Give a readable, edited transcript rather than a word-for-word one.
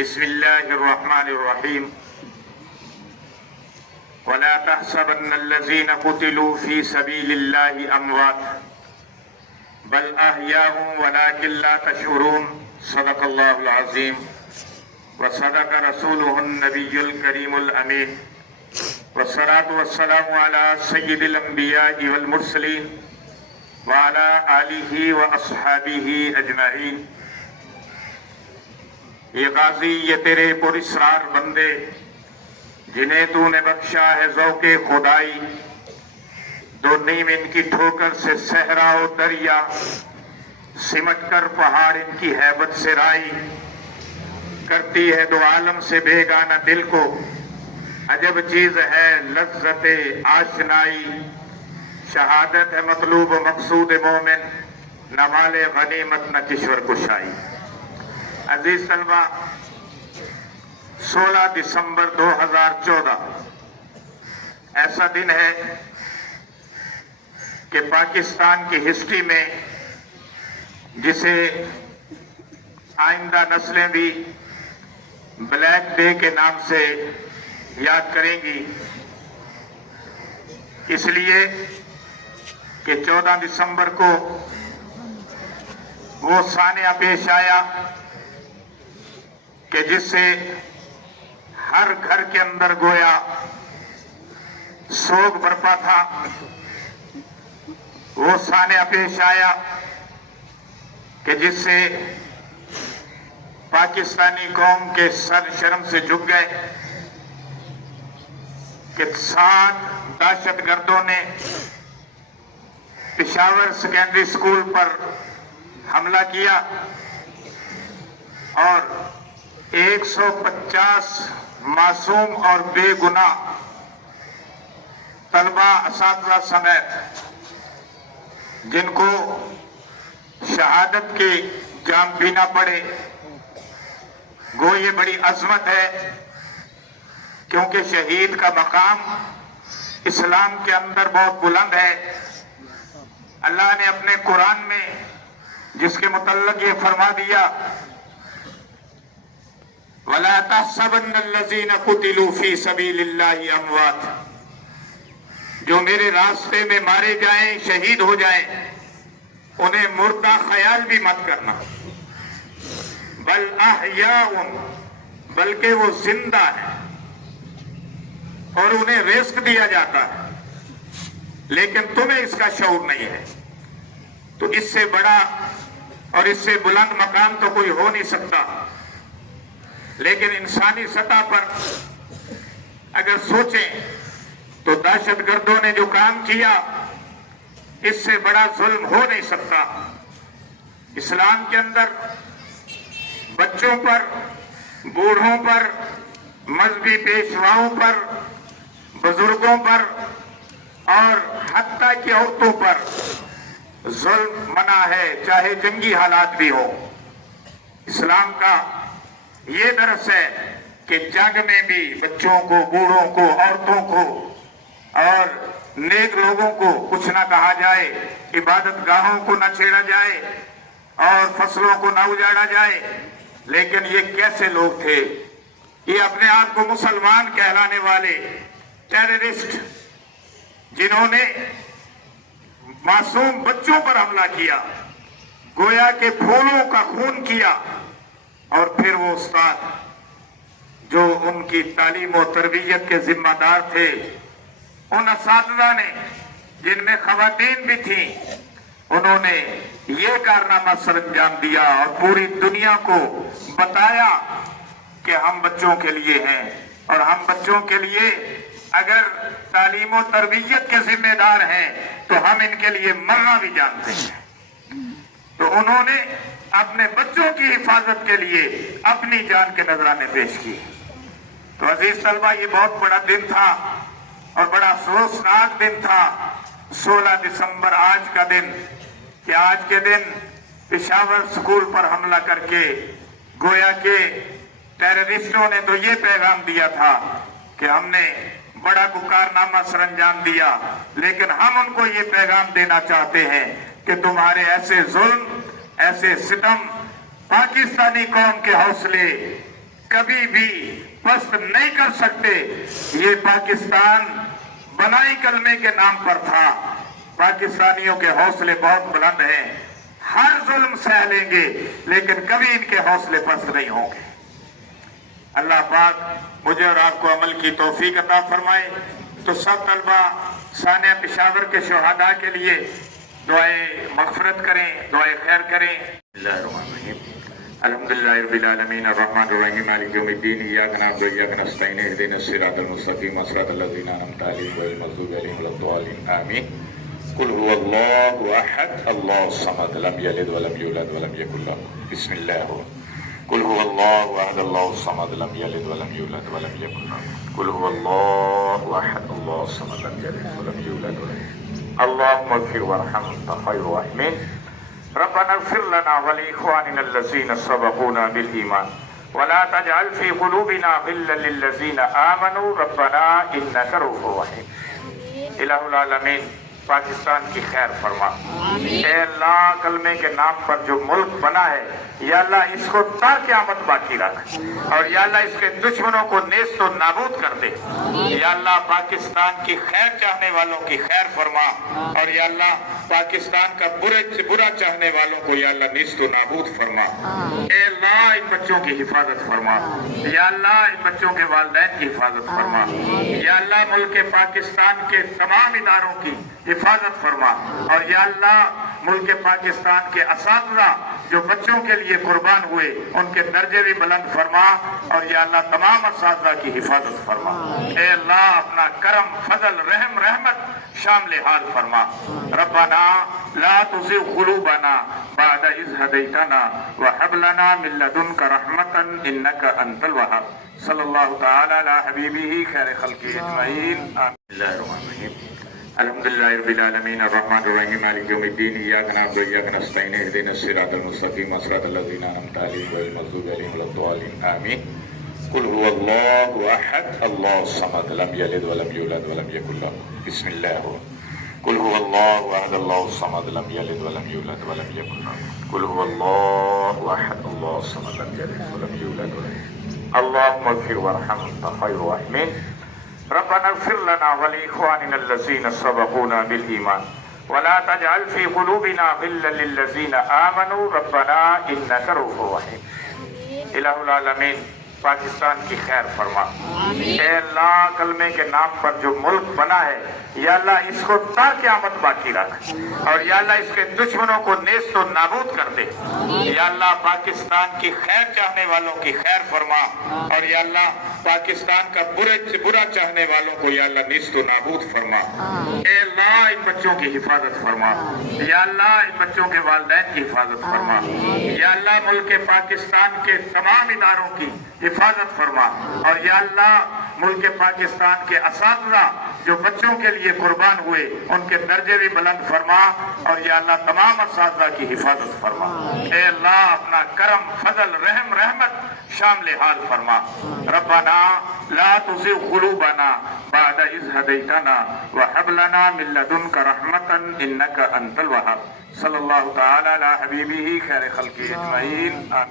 بسم الله الرحمن الرحيم. ولا تحسبن الذين قتلوا في سبيل الله أموات بل أحياء ولكن لا تشعرون. صدق الله العظيم وصدق رسوله النبي الكريم الأمين والصلاة والسلام على سيد الأنبياء والمرسلين وعلى آلہ وأصحابہ اجمعین. یہ غازی، یہ تیرے پراسرار بندے جنہیں تو نے بخشا ہے ذوق خدائی، دو نیم ان کی ٹھوکر سے صحرا و دریا، سمٹ کر پہاڑ ان کی ہیبت سے رائی، کرتی ہے دو عالم سے بیگانہ دل کو، عجب چیز ہے لذت آشنائی، شہادت ہے مطلوب و مقصود مومن، نہ مال غنیمت نہ کشور کشائی. عزیز طلبہ، 16 دسمبر 2014 ایسا دن ہے کہ پاکستان کی ہسٹری میں جسے آئندہ نسلیں بھی بلیک ڈے کے نام سے یاد کریں گی، اس لیے کہ 14 دسمبر کو وہ سانحہ پیش آیا کہ جس سے ہر گھر کے اندر گویا سوگ برپا تھا. وہ سانحہ پیش آیا کہ جس سے پاکستانی قوم کے سر شرم سے جھک گئے کہ 7 دہشت گردوں نے پشاور سیکنڈری اسکول پر حملہ کیا اور 150 معصوم اور بے گناہ طلبہ اساتذہ سمیت جن کو شہادت کے جام پینا پڑے. گو یہ بڑی عظمت ہے کیونکہ شہید کا مقام اسلام کے اندر بہت بلند ہے. اللہ نے اپنے قرآن میں جس کے متعلق یہ فرما دیا، وَلَا تَحْسَبَنَّ الَّذِينَ قُتِلُوا فِي سَبِيلِ اللَّهِ أَمْوَاتٌ، جو میرے راستے میں مارے جائیں، شہید ہو جائیں، انہیں مردہ خیال بھی مت کرنا. بل احیاء، بلکہ وہ زندہ ہیں اور انہیں رزق دیا جاتا ہے، لیکن تمہیں اس کا شعور نہیں ہے. تو اس سے بڑا اور اس سے بلند مقام تو کوئی ہو نہیں سکتا. لیکن انسانی سطح پر اگر سوچیں تو دہشت گردوں نے جو کام کیا اس سے بڑا ظلم ہو نہیں سکتا. اسلام کے اندر بچوں پر، بوڑھوں پر، مذہبی پیشواؤں پر، بزرگوں پر اور حتیٰ کہ عورتوں پر ظلم منع ہے، چاہے جنگی حالات بھی ہو. اسلام کا یہ درس ہے کہ جنگ میں بھی بچوں کو، بوڑھوں کو، عورتوں کو اور نیک لوگوں کو کچھ نہ کہا جائے، عبادت گاہوں کو نہ چھیڑا جائے اور فصلوں کو نہ اجاڑا جائے. لیکن یہ کیسے لوگ تھے؟ یہ اپنے آپ کو مسلمان کہلانے والے ٹیررسٹ جنہوں نے معصوم بچوں پر حملہ کیا، گویا کہ پھولوں کا خون کیا، اور پھر وہ استاد جو ان کی تعلیم و تربیت کے ذمہ دار تھے، ان اساتذہ نے جن میں خواتین بھی تھیں، انہوں نے یہ کارنامہ سر انجام دیا اور پوری دنیا کو بتایا کہ ہم بچوں کے لیے ہیں اور ہم بچوں کے لیے اگر تعلیم و تربیت کے ذمہ دار ہیں تو ہم ان کے لیے مرنا بھی جانتے ہیں. تو انہوں نے اپنے بچوں کی حفاظت کے لیے اپنی جان کے نذرانے پیش کی. تو عزیز طلبہ، یہ بہت بڑا دن تھا اور بڑا افسوسناک دن تھا 16 دسمبر آج کا دن، کہ آج کے دن پشاور سکول پر حملہ کر کے گویا کہ ٹیررسٹوں نے تو یہ پیغام دیا تھا کہ ہم نے بڑا کارنامہ سر انجام دیا، لیکن ہم ان کو یہ پیغام دینا چاہتے ہیں کہ تمہارے ایسے ظلم، ایسے ستم پاکستانی قوم کے حوصلے کبھی بھی پست نہیں کر سکتے۔ یہ پاکستان بنائی کلمے کے نام پر تھا۔ پاکستانیوں کے حوصلے بہت بلند ہیں، ہر ظلم سہ لیں گے لیکن کبھی ان کے حوصلے پست نہیں ہوں گے۔ اللہ پاک مجھے اور آپ کو عمل کی توفیق عطا فرمائے۔ تو سب طلبہ ثانیہ پشاور کے شہداء کے لیے دعائے مغفرت کریں، دعائے خیر کریں۔ اللہ الرحمن الرحیم، الحمدللہ رب العالمین الرحمن الرحیم مالک یوم الدین، ایاک نعبد و ایاک نستعین، اہدنا الصراط المستقیم صراط الذین انعمت علیہم غیر المغضوب علیہم ولا الضالین آمین۔ قل هو اللہ احد اللہ الصمد لم یلد ولم یولد ولم یکن لہ بسم اللہ۔ قل هو اللہ احد اللہ الصمد لم یلد ولم یولد ولم یکن لہ قل هو اللہ احد اللہ الصمد لم یلد ولم یولد ولم یکن۔ اللہم اغفر وارحم انت خیر الراحمین۔ ربنا اغفر لنا ولإخواننا الذين سبقونا بالإيمان ولا تجعل في قلوبنا غلا للذين آمنوا ربنا إنك رؤوف رحيم۔ الہ العالمین پاکستان کی خیر فرما۔ اے اللہ کلمے کے نام پر جو ملک بنا ہے یا اللہ اس کو تا قیامت باقی رکھ، اور یا اللہ اس کے دشمنوں کو نیست و نابود کر دے۔ یا اللہ پاکستان کی خیر چاہنے والوں کی خیر فرما، اور یا اللہ پاکستان کا برے سے برا چاہنے والوں کو یا اللہ نیست و نابود فرما۔ اے اللہ ان بچوں کی حفاظت فرما، یا اللہ ان بچوں کے والدین کی حفاظت فرما، یا اللہ ملک پاکستان کے تمام اداروں کی حفاظت فرما، اور یا اللہ ملک پاکستان کے اساتذہ جو بچوں کے لیے قربان ہوئے ان کے درجے بھی بلند فرما، اور یا اللہ تمام اساتذہ کی حفاظت فرما۔ اے اللہ اپنا کرم فضل رحم رحمت شامل حال فرما۔ ربنا لا تزغ قلوبنا بعد إذ هديتنا وهب لنا من لدنك رحمة إنك أنت الوهاب۔ صلی اللہ تعالی علی حبیبہ خیر خلق اجمعین آمین۔ اللہ الرحمن الرحیم، الحمدللہ رب العالمین الرحمن الرحیم مالک یوم الدین، ایاک نعبد و ایاک نستعین، اہدنا الصراط المستقیم صراط الذین انعمت علیہم غیر المغضوب علیہم ولا الضالین آمین۔ قل هو اللہ احد اللہ الصمد لم یلد ولم یولد ولم یکن لہ بسم اللہ۔ قل هو اللہ احد اللہ الصمد لم یلد ولم یولد ولم یکن لہ قل هو اللہ احد اللہ الصمد لم یلد ولم یولد ولم یکن۔ اللہم اغفر وارحم انت خیر الراحمین۔ ربنا اغفر لنا ولإخواننا الذين سبقونا بالإيمان ولا تجعل في قلوبنا غلا للذين آمنوا ربنا إنك رؤوف رحيم۔ الہ العالمین پاکستان کی خیر فرما۔ اے اللہ کلمے کے نام پر جو ملک بنا ہے یا اللہ اس کو تا قیامت باقی رکھ، اور یا اللہ اس کے دشمنوں کو نیست و نابود کر دے۔ یا اللہ پاکستان کی خیر چاہنے والوں کی خیر فرما، اور یا اللہ پاکستان کا برے سے برا چاہنے والوں کو یا اللہ نیست و نابود فرما۔ اے اللہ ان بچوں کی حفاظت فرما، یا اللہ ان بچوں کے والدین کی حفاظت فرما، یا اللہ ملک پاکستان کے تمام اداروں کی حفاظت فرما، اور یا اللہ ملک پاکستان کے اساتذہ جو بچوں کے لیے قربان ہوئے ان کے درجے بھی بلند فرما، اور یا اللہ تمام اساتذہ کی حفاظت فرما۔ اے اللہ اپنا کرم فضل رحم رحمت شامل حال فرما۔ ربنا لا تزغ قلوبنا بعد إذ هديتنا وهب لنا من لدنك رحمة إنك أنت الوهاب۔ صلی اللہ تعالی علی حبیبہ خیر خلق اجمعین آمین۔